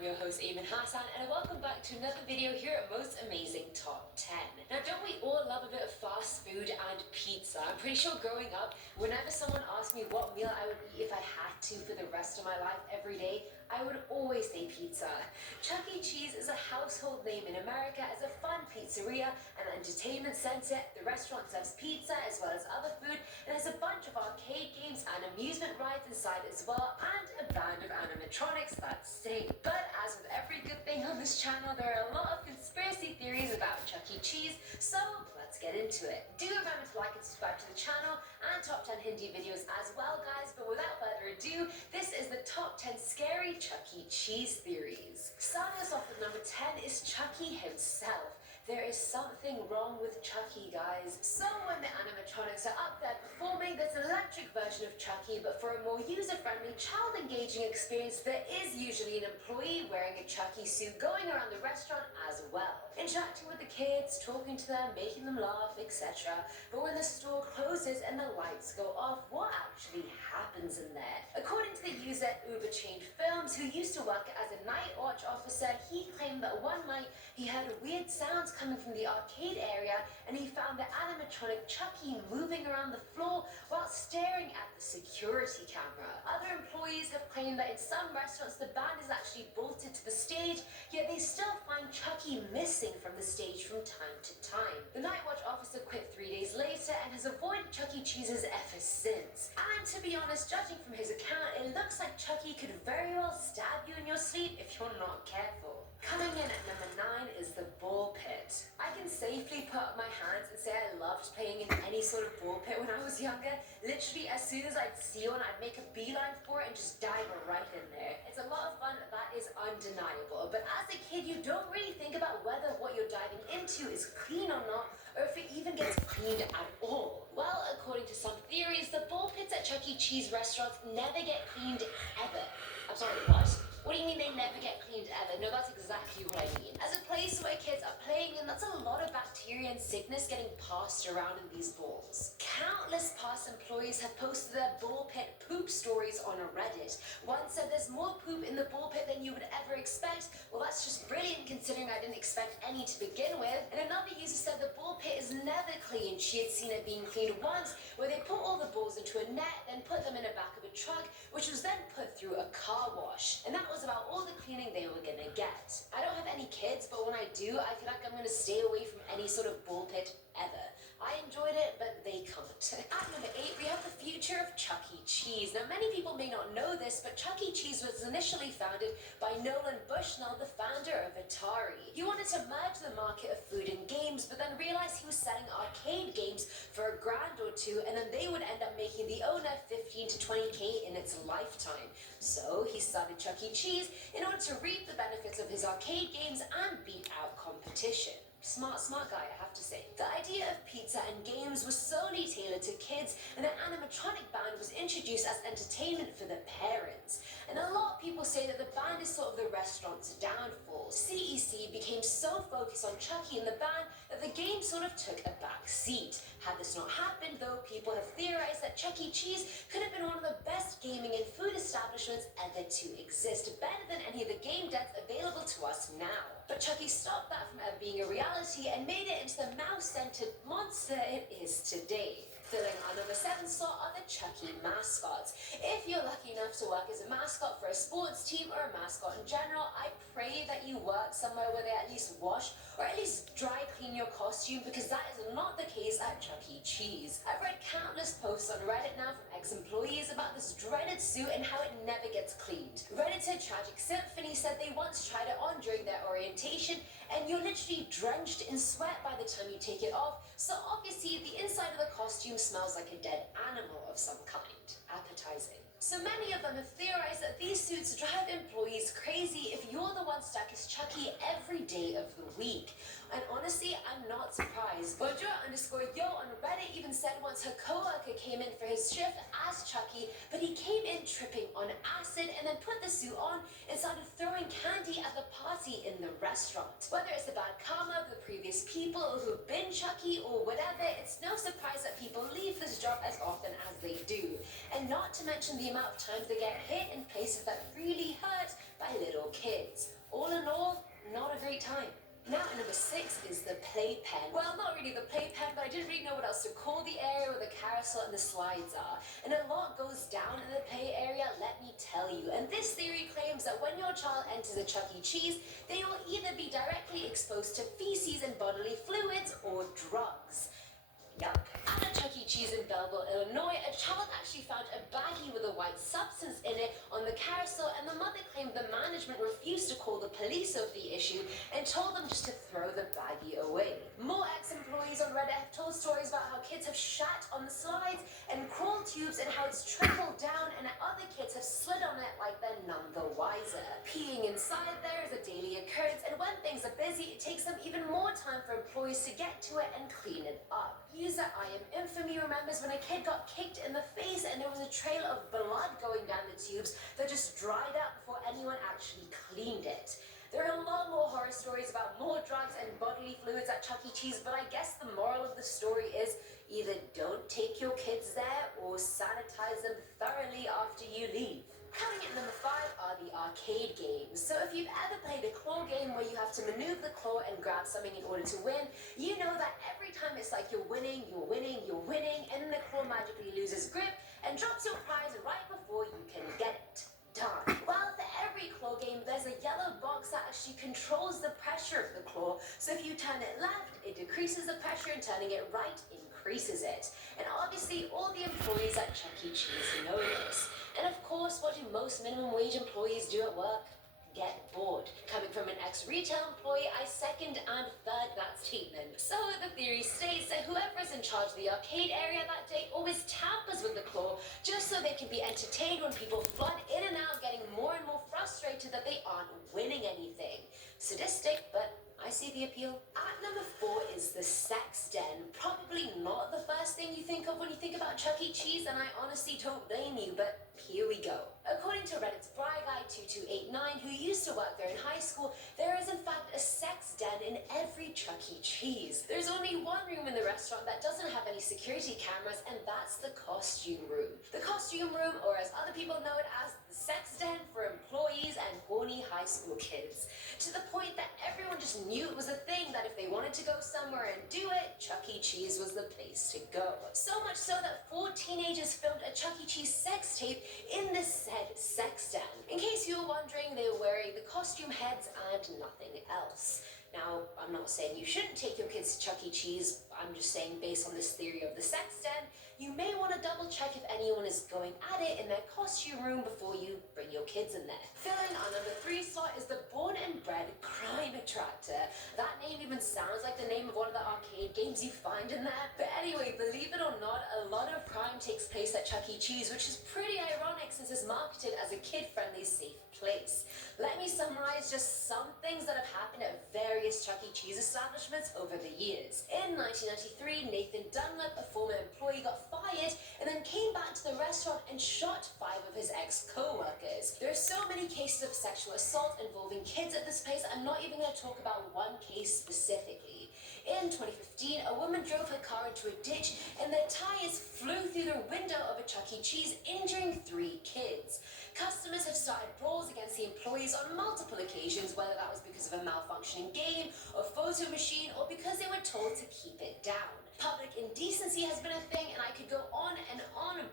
I'm your host Eamon Hassan, and welcome back to another video here at Most Amazing Top 10. Now, don't we all love a bit of fast food and pizza? I'm pretty sure growing up, whenever someone asked me what meal I would eat if I had to for the rest of my life every day, I would always say pizza. Chuck E. Cheese is a household name in America as a fun pizzeria and entertainment center. The restaurant serves pizza as well as other food and has a bunch of arcade games and amusement rides inside as well, and a band of animatronics that sing. But as with every good thing on this channel, there are a lot of conspiracy theories about Chuck E. Cheese, so let's get into it. Do remember to like and subscribe to the channel and top 10 Hindi videos as well, guys. But without further ado, this is the top 10 scary Chuck E. Cheese theories. Starting us off with number 10 is Chucky himself. There is something wrong with Chucky, guys. So when the animatronics are up there performing, there's an electric version of Chucky, but for a more user-friendly, child-engaging experience, there is usually an employee wearing a Chucky suit going around the restaurant as well, interacting with the kids, talking to them, making them laugh, etc. But when the store closes and the lights go off, what actually happens in there? According to the user Uber Chain Films, who used to work as a night watch officer, he claimed that one night he heard weird sounds coming from the arcade area, and he found the animatronic Chucky moving around the floor while staring at the security camera. Other employees have claimed that in some restaurants the band is actually bolted to the stage, yet they still find Chucky missing from the stage from time to time. The night watch officer quit 3 days later and has avoided Chuck E. Cheese's ever since. And to be honest, judging from his account, it looks like Chucky could very well stab you in your sleep if you're not careful. Coming in at number 9 is the ball pit. I can safely put up my hands and say I loved playing in any sort of ball pit when I was younger. Literally, as soon as I'd see one, I'd make a beeline for it and just dive right in there. It's a lot of fun, that is undeniable. But as a kid, you don't really think about whether what you're diving into is clean or not, or if it even gets cleaned at all. Well, according to some theories, the ball pits at Chuck E. Cheese restaurants never get cleaned ever. I'm sorry, what? What do you mean they never get cleaned ever? No, that's exactly what I mean. As a place where kids are playing, and that's a lot of bacteria and sickness getting passed around in these balls. Countless past employees have posted their ball pit poop stories on Reddit. One said there's more poop in the ball pit than you would ever expect. Well, that's just brilliant considering I didn't expect any to begin with. And another user said the ball pit is never clean. She had seen it being cleaned once, where they put all the balls into a net, then put them in the back of a truck, which was then put through a car wash. And that was about all the cleaning they were gonna get. I don't have any kids, but when I do, I feel like I'm gonna stay away from any sort of ball pit ever. I enjoyed it, but they can't. At number 8, we have the future of Chuck E. Cheese. Now, many people may not know this, but Chuck E. Cheese was initially founded by Nolan Bushnell, the founder of Atari. He wanted to merge the market of food and games, but then realized he was selling arcade games for $1,000 or $2, and then they would end up making the owner 15 to 20K in its lifetime. So he started Chuck E. Cheese in order to reap the benefits of his arcade games and beat out competition. Smart guy, I have to say. The idea of pizza and games was solely tailored to kids, and an animatronic band was introduced as entertainment for the parents. And a lot of people say that the band is sort of the restaurant's downfall. CEC became so focused on Chucky and the band that the game sort of took a back seat. Had this not happened, though, people have theorized that Chuck E. Cheese could have been one of the best gaming and food establishments ever to exist, better than any of the game dens available to us now. But Chucky stopped that from ever being a reality and made it into the mouse-centered monster it is today. Filling our number 7 slot are the Chucky mascots. If you're lucky enough to work as a mascot for a sports team or a mascot in general, I pray that you work somewhere where they at least wash or at least dry clean your costume, because that is not the case at Chuck E. Cheese. I've read countless posts on Reddit now from ex-employees about this dreaded suit and how it never gets cleaned. Redditor Tragic Symphony said they once tried it on during their orientation, and you're literally drenched in sweat by the time you take it off, so obviously the inside of the costume smells like a dead animal of some kind. Appetizing. So many of them have theorized that these suits drive employees crazy if you're the one stuck as Chucky every day of the week. And honestly, I'm not surprised. Bonjour_yo on Reddit even said once her co-worker came in for his shift as Chucky, but he came in tripping on acid and then put the suit on and started throwing candy at the party in the restaurant. Whether it's the bad karma of the previous people who've been Chucky or whatever, it's no surprise that people leave this job as often as they do. And not to mention the amount of times they get hit in places that really hurt by little kids. not a great time. Now, at number 6 is the playpen. Well, not really the playpen, but I didn't really know what else to call the area where the carousel and the slides are. And a lot goes down in the play area, let me tell you. And this theory claims that when your child enters a Chuck E. Cheese, they will either be directly exposed to feces and bodily fluids or drugs. Yuck. At a Chuck E. Cheese in Belleville, Illinois, a child actually found a baggie with a white substance in it on the carousel, and the mother claimed the management refused to call the police over the issue and told them just to throw the baggie away. More ex-employees on Reddit have told stories about how kids have shat on the slides and crawl tubes and how it's trickled down and other kids have slid on it like they're none the wiser. Peeing inside there is a daily occurrence, and when things are busy, it takes them even more time for employees to get to it and clean it up. User I Am Infamy remembers when a kid got kicked in the face and there was a trail of blood going down the tubes that just dried up before anyone actually cleaned it. There are a lot more horror stories about more drugs and bodily fluids at Chuck E. Cheese, but I guess the moral of the story is either don't take your kids there or sanitize them thoroughly after you leave. Coming at number 5 are the arcade games. So if you've ever played a claw game where you have to maneuver the claw and grab something in order to win, you know that every time it's like you're winning, and then the claw magically loses grip and drops your prize right before you can get it. Darn. Well, for every claw game, there's a yellow box that actually controls the pressure of the claw. So if you turn it left, it decreases the pressure, and turning it right increases it. And obviously, all the employees at Chuck E. Cheese know this. And of course, what do most minimum wage employees do at work? Get bored. Coming from an ex-retail employee, I second and third that statement. So the theory states that whoever is in charge of the arcade area that day always tampers with the claw just so they can be entertained when people flood in and out, getting more and more frustrated that they aren't winning anything. Sadistic, but I see the appeal. At number 4 is the sex den. Probably not the first thing you think of when you think about Chuck E. Cheese, and I honestly don't blame you, but here we go. According to Reddit's BryGuy2289, who used to work there in high school, there is in fact a sex den in every Chuck E. Cheese. There's only one room in the restaurant that doesn't have any security cameras, and that's the costume room. The costume room, or as other people know it as the sex den for employees and horny high school kids. To the point that everyone just knew it was a thing, that if they wanted to go somewhere and do it, Chuck E. Cheese was the place to go. So much so that 4 teenagers filmed a Chuck E. Cheese sex tape in this said sex den. In case you were wondering, they were wearing the costume heads and nothing else. Now, I'm not saying you shouldn't take your kids to Chuck E. Cheese. I'm just saying, based on this theory of the sex den, you may want to double check if anyone is going at it in their costume room before you bring your kids in there. Filling our number 3 slot is the Born and Bred Crime Attractor. That name even sounds like the name of one of the arcade games you find in there. But anyway, believe it or not, a lot of crime takes place at Chuck E. Cheese, which is pretty ironic since it's marketed as a kid-friendly, safe place. Let me summarize just some things that have happened at various Chuck E. Cheese establishments over the years. In 1993, Nathan Dunlap, a former employee, got fired and then came back to the restaurant and shot 5 of his ex-co-workers. There are so many cases of sexual assault involving kids at this place, I'm not even going to talk about one case specifically. In 2015, a woman drove her car into a ditch and their tires flew through the window of a Chuck E. Cheese, injuring 3 kids. Customers have started brawls against the employees on multiple occasions, whether that was because of a malfunctioning game or photo machine, or because they were told to keep it down. Public indecency has been a thing, and I could go on,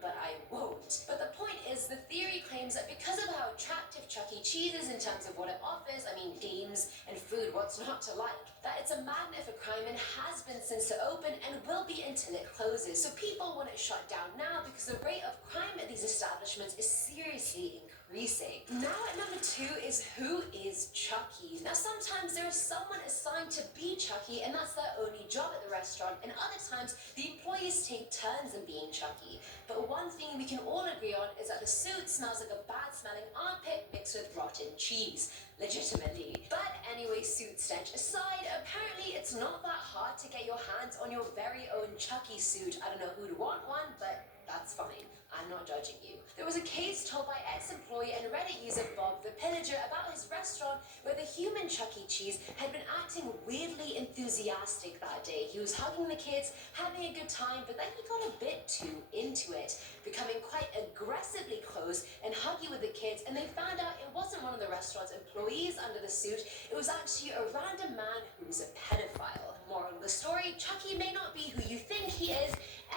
but I won't. But the point is, the theory claims that because of how attractive Chuck E. Cheese is in terms of what it offers, I mean games and food, what's not to like, that it's a magnet for crime and has been since it opened and will be until it closes. So people want it shut down now because the rate of crime at these establishments is seriously increasing. Now at number 2 is who is Chucky. Now sometimes there is someone assigned to be Chucky and that's their only job at the restaurant, and other times the employees take turns in being Chucky. But one thing we can all agree on is that the suit smells like a bad smelling armpit mixed with rotten cheese. Legitimately. But anyway, suit stench aside, apparently it's not that hard to get your hands on your very own Chucky suit. I don't know who'd want one, but that's fine. I'm not judging you. There was a case told by ex-employee and Reddit user Bob the Pillager about his restaurant where the human Chuck E. Cheese had been acting weirdly enthusiastic that day. He was hugging the kids, having a good time, but then he got a bit too into it, becoming quite aggressively close and huggy with the kids, and they found out it wasn't one of the restaurant's employees under the suit. It was actually a random man who was a pedophile. Moral of the story, Chucky may not be who you think he is,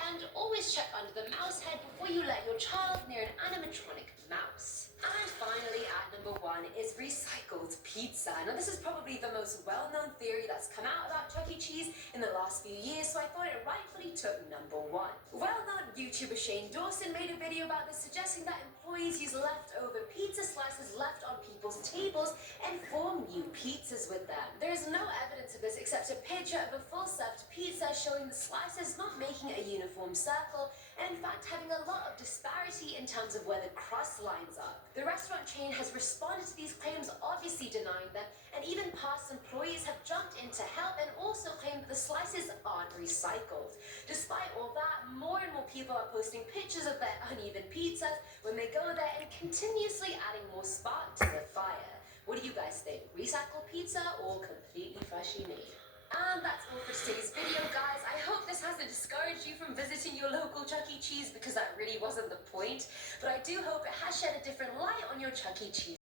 and always check under the mouse head before you let your child near an animatronic mouse. And finally, at number 1 is recycled pizza. Now, this is probably the most well-known theory that's come out about Chuck E. Cheese in the last few years, so I thought it rightfully took number 1. Well-known YouTuber Shane Dawson made a video about this, suggesting that employees use leftover pizza slices left on people's tables and form new pizzas with them. There is no evidence of this except a picture of a full-stuffed pizza showing the slices not making a uniform circle, and in fact having a lot of disparity in terms of where the crust lines up. The restaurant chain has responded to these claims, obviously denying them, and even past employees have jumped in to help and also claimed the slices aren't recycled. Despite all that, more and more people are posting pictures of their uneven pizzas when they go there and continuously adding more spark to the fire. What do you guys think? Recycled pizza or completely freshly made? And that's all for today's video, guys. I hope this hasn't discouraged you from visiting your local Chuck E. Cheese, because that really wasn't the point. But I do hope it has shed a different light on your Chuck E. Cheese.